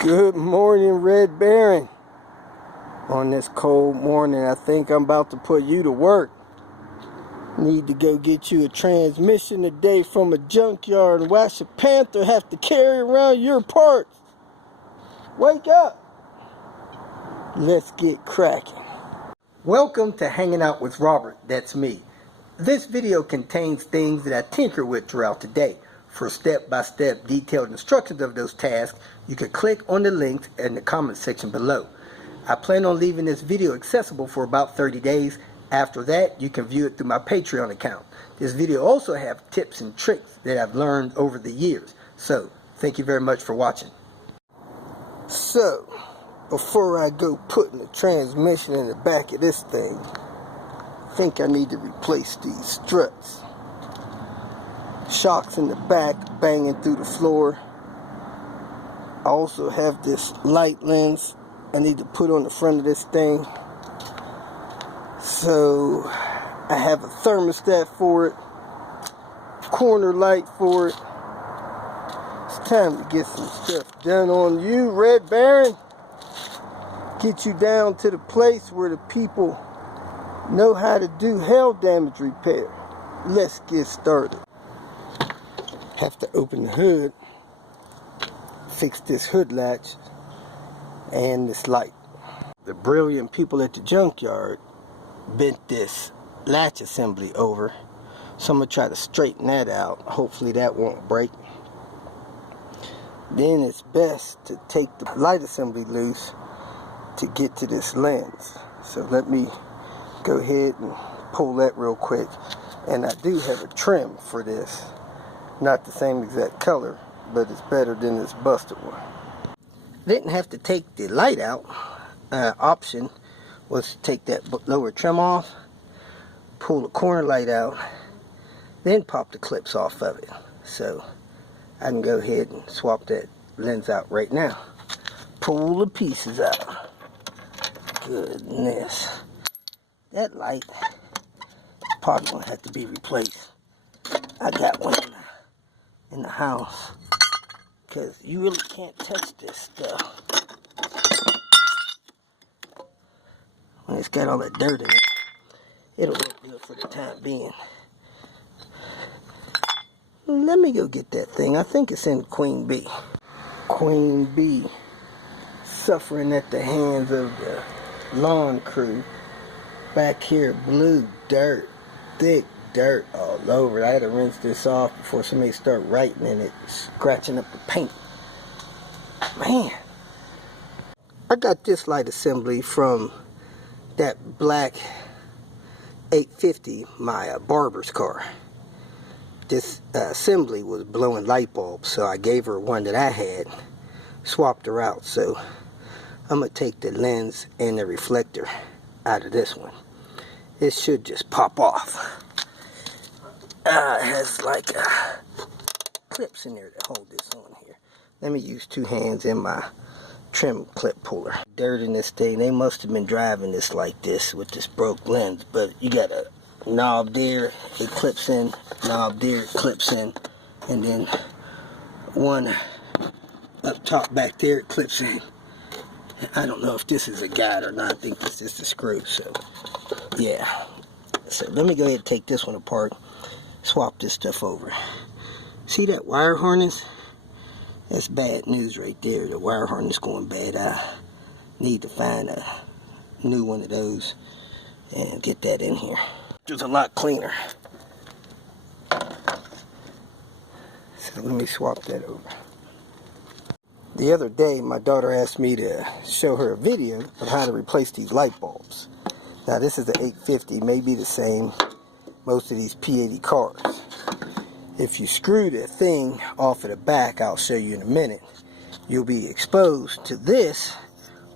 Good morning, Red Barron. On this cold morning, I think I'm about to put you to work. Need to go get you a transmission today from a junkyard and watch a panther have to carry around your parts. Wake up. Let's get cracking. Welcome to Hanging Out with Robert, that's me. This video contains things that I tinker with throughout the day. For step-by-step detailed instructions of those tasks, you can click on the links in the comment section below. I plan on leaving this video accessible for about 30 days. After that, you can view it through my Patreon account. This video also has tips and tricks that I've learned over the years. So, thank you very much for watching. So, before I go putting the transmission in the back of this thing, I think I need to replace these struts. Shocks in the back banging through the floor. I also have this light lens I need to put on the front of this thing. So I have a thermostat for it, corner light for it. It's time to get some stuff done on you, Red Barron. Get you down to the place where the people know how to do hail damage repair. Let's get started. Have to open the hood, fix this hood latch and this light. The brilliant people at the junkyard bent this latch assembly over, so I'm gonna try to straighten that out. Hopefully that won't break. Then it's best to take the light assembly loose to get to this lens. So let me go ahead and pull that real quick. And I do have a trim for this. Not the same exact color, but it's better than this busted one. Didn't have to take the light out. Option was to take that lower trim off, pull the corner light out, then pop the clips off of it. So I can go ahead and swap that lens out right now. Pull the pieces out. Goodness. That light probably gonna have to be replaced. I got one in the house, because you really can't touch this stuff when it's got all that dirt in it. It'll look good for the time being. Let me go get that thing. I think it's in Queen B. Queen B suffering at the hands of the lawn crew. Back here, blue dirt, thick dirt all over. I had to rinse this off before somebody start writing in it, scratching up the paint. Man, I got this light assembly from that black 850, my barber's car. This assembly was blowing light bulbs, so I gave her one that I had, swapped her out. So I'm gonna take the lens and the reflector out of this one. It should just pop off. It has like clips in there to hold this on here. Let me use two hands in my trim clip puller. Dirt in this thing. They must have been driving this like this with this broke lens. But you got a knob there, it clips in. Knob there, it clips in. And then one up top back there, it clips in. I don't know if this is a guide or not. I think this is the screw. So yeah. So let me go ahead and take this one apart. Swap this stuff over. See that wire harness? That's bad news right there. The wire harness going bad. I need to find a new one of those and get that in here. It's a lot cleaner. So let me swap that over. The other day my daughter asked me to show her a video of how to replace these light bulbs. Now this is the 850, may be the same. Most of these P80 cars. If you screw the thing off of the back, I'll show you in a minute, you'll be exposed to this,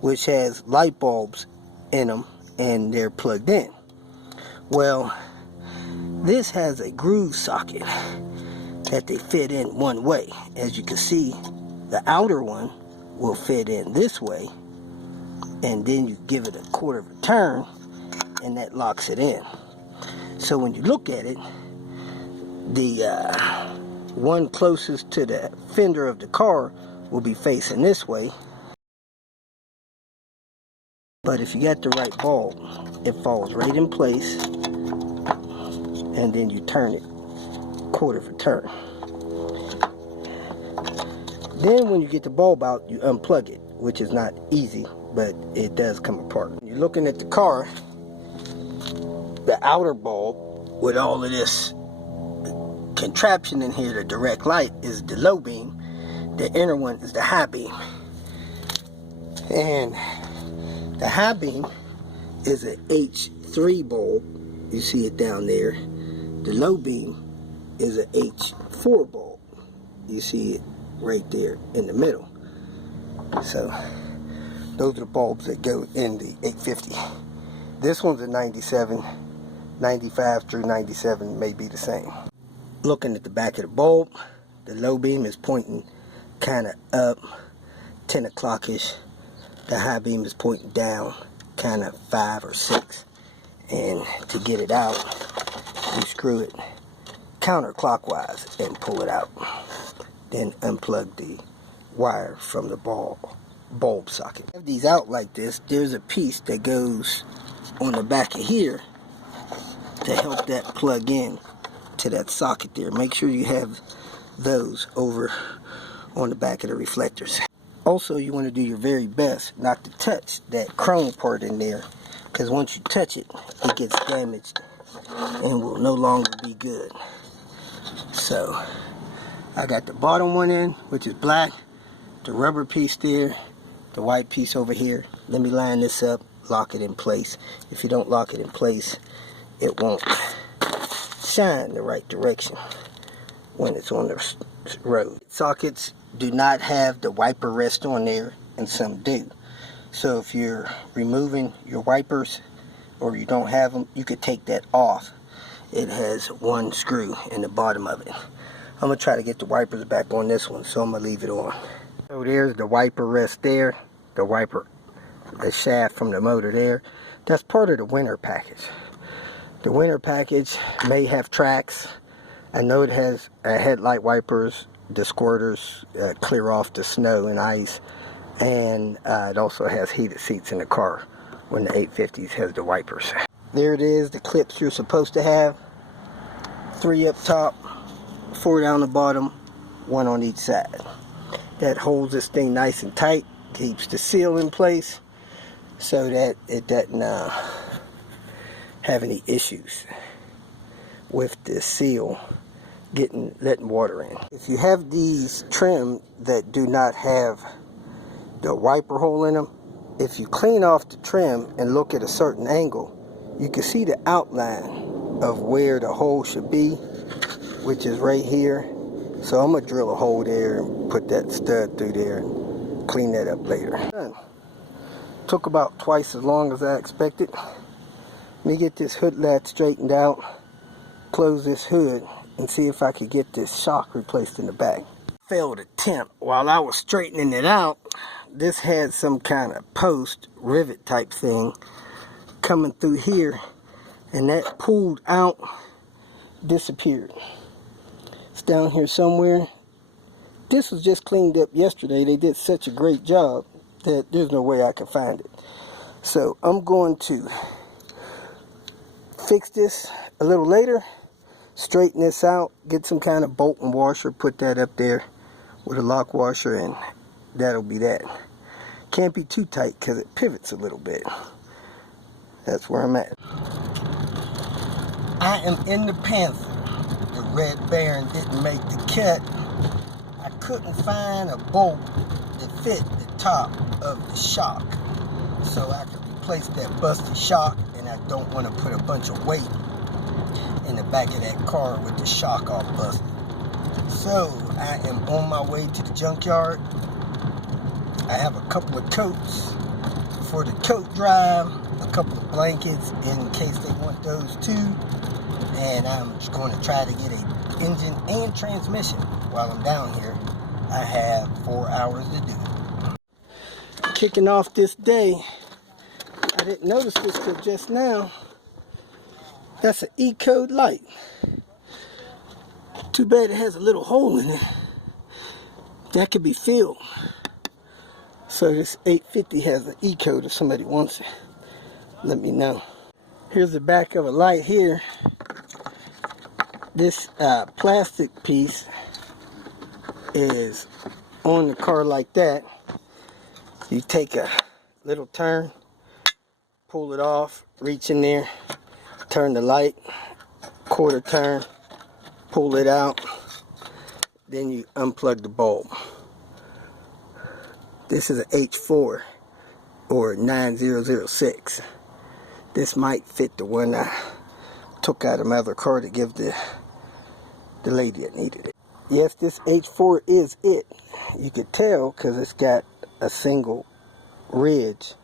which has light bulbs in them and they're plugged in. Well, this has a groove socket that they fit in one way. As you can see, the outer one will fit in this way, and then you give it a quarter of a turn and that locks it in. So when you look at it, the one closest to the fender of the car will be facing this way, But if you got the right bulb, it falls right in place, and then you turn it quarter of a turn. Then when you get the bulb out, you unplug it, which is not easy, but it does come apart. You're looking at the car, the outer bulb with all of this contraption in here, the direct light, is the low beam. The inner one is the high beam. And the high beam is an H3 bulb. You see it down there. The low beam is an H4 bulb. You see it right there in the middle. So those are the bulbs that go in the 850. This one's a 97. 95 through 97 may be the same. Looking at the back of the bulb, the low beam is pointing kind of up, 10 o'clock-ish. The high beam is pointing down, kind of 5 or 6. And to get it out, you screw it counterclockwise and pull it out. Then unplug the wire from the bulb socket. Have these out like this, there's a piece that goes on the back of here to help that plug in to that socket there. Make sure you have those over on the back of the reflectors. Also, you want to do your very best not to touch that chrome part in there, because once you touch it, it gets damaged and will no longer be good. So I got the bottom one in, which is black, the rubber piece there, the white piece over here. Let me line this up, lock it in place. If you don't lock it in place, it won't shine the right direction when it's on the road. Sockets do not have the wiper rest on there, and some do. So if you're removing your wipers or you don't have them, you could take that off. It has one screw in the bottom of it. I'm going to try to get the wipers back on this one, so I'm going to leave it on. So there's the wiper rest there, the shaft from the motor there. That's part of the winter package. The winter package may have tracks. I know it has headlight wipers, the squirters, clear off the snow and ice, and it also has heated seats in the car when the 850s has the wipers. There it is, the clips you're supposed to have. 3 up top, 4 down the bottom, 1 on each side. That holds this thing nice and tight, keeps the seal in place so that it doesn't have any issues with the seal letting water in. If you have these trim that do not have the wiper hole in them, if you clean off the trim and look at a certain angle, you can see the outline of where the hole should be, which is right here. So I'm gonna drill a hole there and put that stud through there and clean that up later. Done. Took about twice as long as I expected. Let me get this hood latch straightened out, close this hood, and see if I could get this shock replaced in the back. Failed attempt. While I was straightening it out, this had some kind of post rivet type thing coming through here, and that pulled out, disappeared. It's down here somewhere. This was just cleaned up yesterday. They did such a great job that there's no way I can find it. So I'm going to fix this a little later, straighten this out, get some kind of bolt and washer, put that up there with a lock washer, and that'll be that. Can't be too tight because it pivots a little bit. That's where I'm at. I am in the Panther. The Red Barron didn't make the cut. I couldn't find a bolt that fit the top of the shock, so I could replace that busted shock, and I don't want to put a bunch of weight in the back of that car with the shock all busted. So I am on my way to the junkyard. I have a couple of coats for the coat drive, a couple of blankets in case they want those too, and I'm just going to try to get an engine and transmission while I'm down here. I have 4 hours to do it. Kicking off this day, I didn't notice this till just now. That's an E-code light. Too bad it has a little hole in it. That could be filled. So this 850 has an E code if somebody wants it. Let me know. Here's the back of a light here. This plastic piece is on the car like that. You take a little turn, pull it off, reach in there, turn the light, quarter turn, pull it out, then you unplug the bulb. This is an H4 or 9006. This might fit the one I took out of my other car to give the lady that needed it. Yes, this H4 is it. You could tell because it's got a single ridge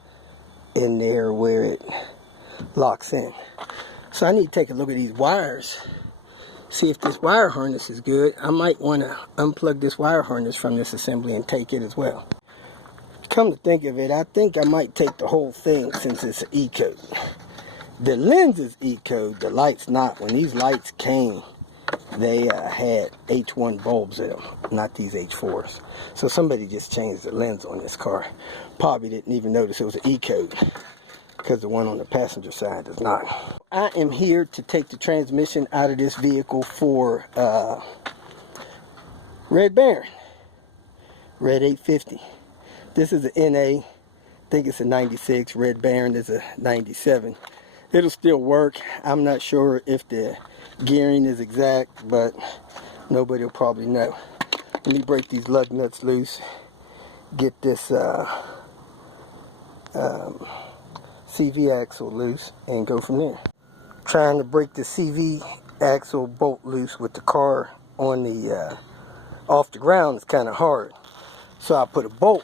in there where it locks in. So I need to take a look at these wires, see if this wire harness is good. I might want to unplug this wire harness from this assembly and take it as well. Come to think of it, I think I might take the whole thing since it's an E code. The lens is E code, the light's not. When these lights came, they had H1 bulbs in them, not these H4s. So somebody just changed the lens on this car. Probably didn't even notice it was an E code because the one on the passenger side is not. I am here to take the transmission out of this vehicle for Red Barron, Red 850. This is an NA, I think it's a 96, Red Barron is a 97. It'll still work. I'm not sure if the gearing is exact, but nobody will probably know. Let me break these lug nuts loose, get this CV axle loose, and go from there. Trying to break the CV axle bolt loose with the car on the off the ground is kind of hard. So I put a bolt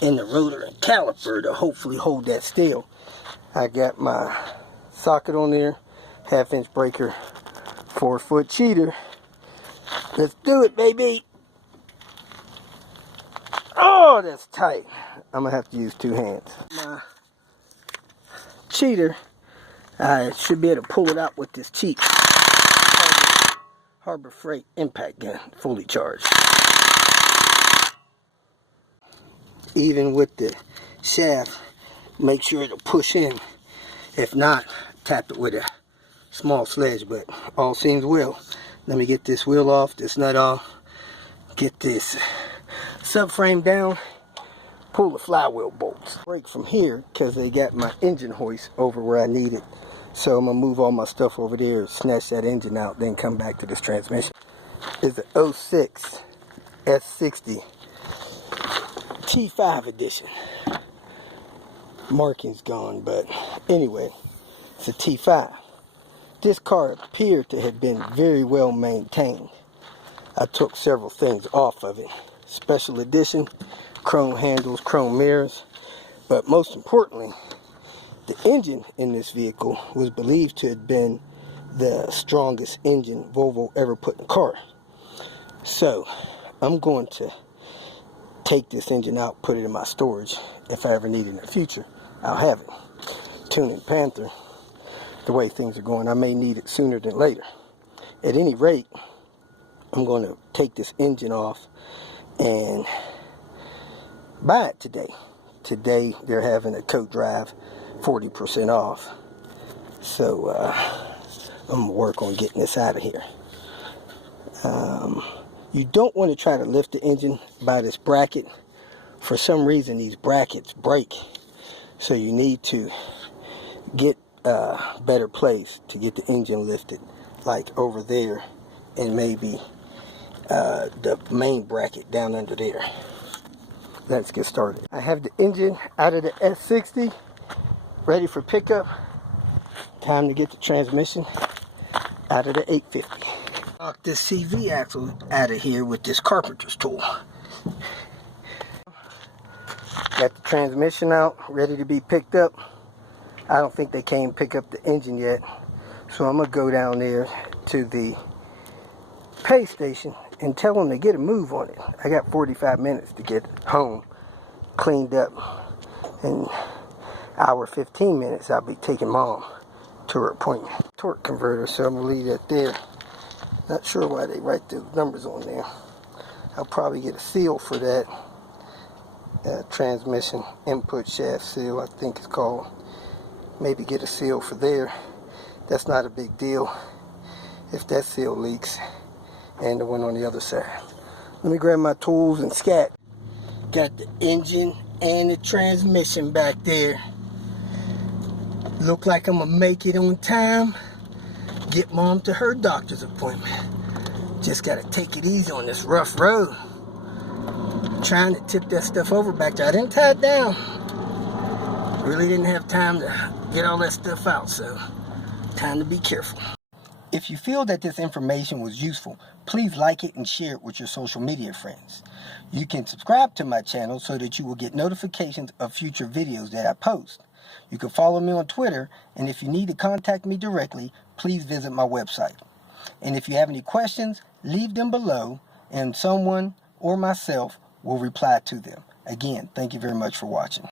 in the rotor and caliper to hopefully hold that still. I got my socket on there, 1/2-inch breaker, 4-foot cheater. Let's do it, baby. Oh, that's tight. I'm gonna have to use 2 hands. My cheater, I should be able to pull it out with this cheap Harbor Freight impact gun, fully charged. Even with the shaft, make sure it'll push in. If not, tap it with a small sledge, but all seems well. Let me get this wheel off, this nut off, get this subframe down, pull the flywheel bolts. Break from here because they got my engine hoist over where I need it. So I'm gonna move all my stuff over there, snatch that engine out, then come back to this transmission. It's a 06 S60 T5 edition. Marking's gone, but anyway, it's a T5. This car appeared to have been very well maintained. I took several things off of it. Special edition, chrome handles, chrome mirrors, but most importantly, the engine in this vehicle was believed to have been the strongest engine Volvo ever put in a car. So I'm going to take this engine out, put it in my storage. If I ever need it in the future, I'll have it. Tuning Panther, the way things are going, I may need it sooner than later. At any rate, I'm going to take this engine off and buy it today. Today they're having a coat drive 40% off. So I'm going to work on getting this out of here. You don't want to try to lift the engine by this bracket. For some reason these brackets break. So you need to get a better place to get the engine lifted, like over there, and maybe the main bracket down under there. Let's get started. I have the engine out of the S60 ready for pickup. Time to get the transmission out of the 850. Knock this CV axle out of here with this carpenter's tool. Got the transmission out, ready to be picked up. I don't think they came pick up the engine yet, so I'm gonna go down there to the pay station and tell them to get a move on it. I got 45 minutes to get home, cleaned up. In hour 15 minutes, I'll be taking Mom to her appointment. Torque converter, so I'm gonna leave that there. Not sure why they write those numbers on there. I'll probably get a seal for that transmission input shaft seal, I think it's called. Maybe get a seal for there. That's not a big deal if that seal leaks, and the one on the other side. Let me grab my tools and scat. Got the engine and the transmission back there. Look like I'm gonna make it on time. Get mom to her doctor's appointment. Just gotta take it easy on this rough road. Trying to tip that stuff over back there. I didn't tie it down. Really didn't have time to get all that stuff out, so time to be careful. If you feel that this information was useful, please like it and share it with your social media friends. You can subscribe to my channel so that you will get notifications of future videos that I post. You can follow me on Twitter, and if you need to contact me directly, please visit my website. And if you have any questions, leave them below, and someone or myself will reply to them. Again, thank you very much for watching.